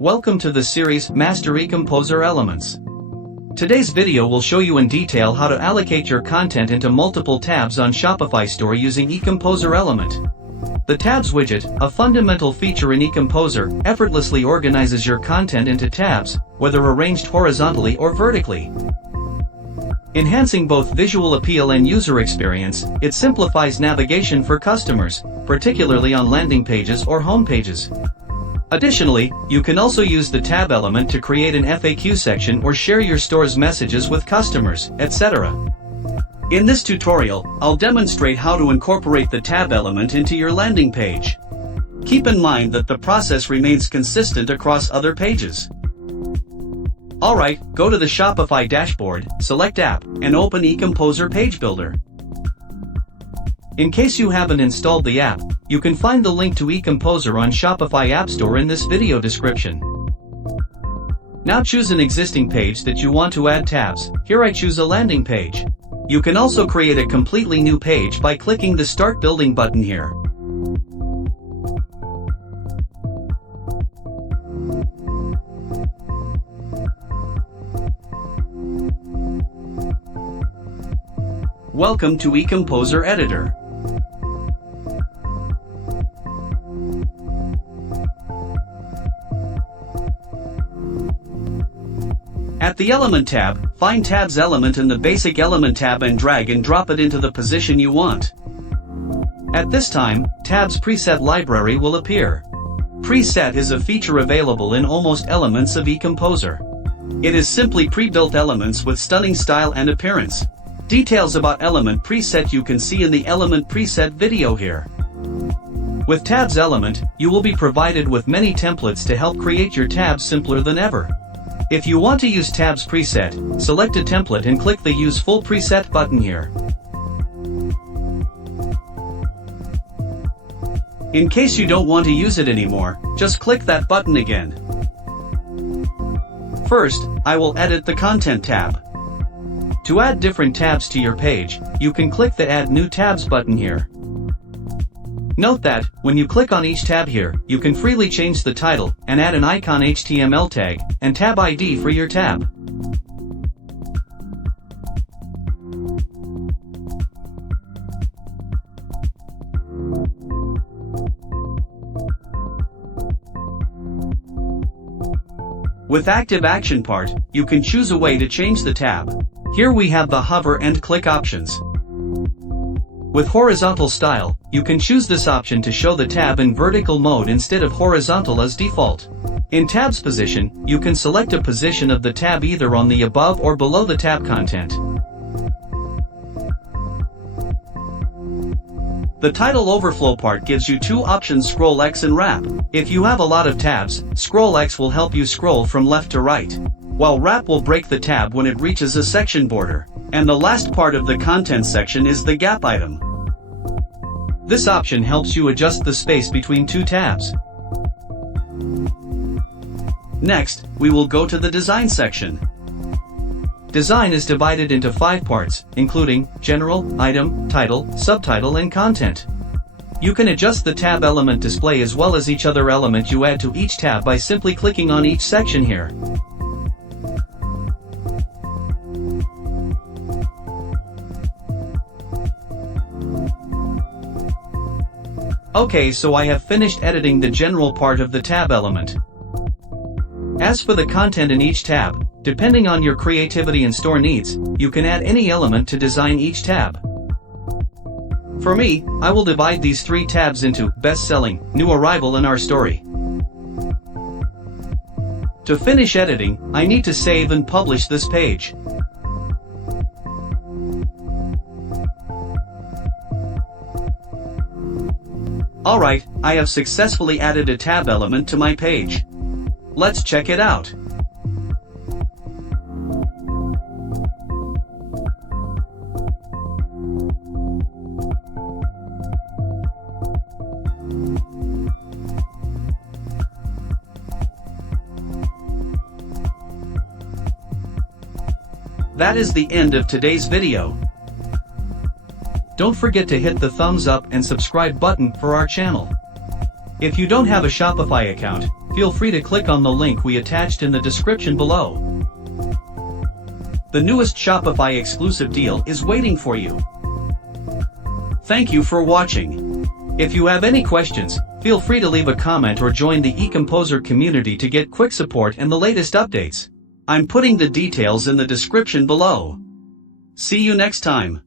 Welcome to the series Master eComposer Elements. Today's video will show you in detail how to allocate your content into multiple tabs on Shopify Store using eComposer Element. The Tabs widget, a fundamental feature in eComposer, effortlessly organizes your content into tabs, whether arranged horizontally or vertically. Enhancing both visual appeal and user experience, it simplifies navigation for customers, particularly on landing pages or home pages. Additionally, you can also use the tab element to create an FAQ section or share your store's messages with customers, etc. In this tutorial, I'll demonstrate how to incorporate the tab element into your landing page. Keep in mind that the process remains consistent across other pages. Alright, go to the Shopify dashboard, select App, and open eComposer Page Builder. In case you haven't installed the app, you can find the link to eComposer on Shopify App Store in this video description. Now choose an existing page that you want to add tabs. Here I choose a landing page. You can also create a completely new page by clicking the Start Building button here. Welcome to eComposer Editor. At the Element tab, find Tabs element in the Basic Element tab and drag and drop it into the position you want. At this time, Tabs Preset Library will appear. Preset is a feature available in almost elements of eComposer. It is simply pre-built elements with stunning style and appearance. Details about Element Preset you can see in the Element Preset video here. With Tabs element, you will be provided with many templates to help create your tabs simpler than ever. If you want to use Tabs Preset, select a template and click the Use Full Preset button here. In case you don't want to use it anymore, just click that button again. First, I will edit the Content tab. To add different tabs to your page, you can click the Add New Tabs button here. Note that, when you click on each tab here, you can freely change the title, and add an icon HTML tag, and tab ID for your tab. With Active Action part, you can choose a way to change the tab. Here we have the hover and click options. With horizontal style, you can choose this option to show the tab in vertical mode instead of horizontal as default. In tabs position, you can select a position of the tab either on the above or below the tab content. The title overflow part gives you two options: Scroll X and Wrap. If you have a lot of tabs, Scroll X will help you scroll from left to right, while Wrap will break the tab when it reaches a section border. And the last part of the content section is the gap item. This option helps you adjust the space between two tabs. Next, we will go to the Design section. Design is divided into 5 parts, including General, Item, Title, Subtitle and Content. You can adjust the tab element display as well as each other element you add to each tab by simply clicking on each section here. Okay, so I have finished editing the general part of the tab element. As for the content in each tab, depending on your creativity and store needs, you can add any element to design each tab. For me, I will divide these 3 tabs into Best Selling, New Arrival and Our Story. To finish editing, I need to save and publish this page. Alright, I have successfully added a tab element to my page. Let's check it out. That is the end of today's video. Don't forget to hit the thumbs up and subscribe button for our channel. If you don't have a Shopify account, feel free to click on the link we attached in the description below. The newest Shopify exclusive deal is waiting for you. Thank you for watching. If you have any questions, feel free to leave a comment or join the eComposer community to get quick support and the latest updates. I'm putting the details in the description below. See you next time.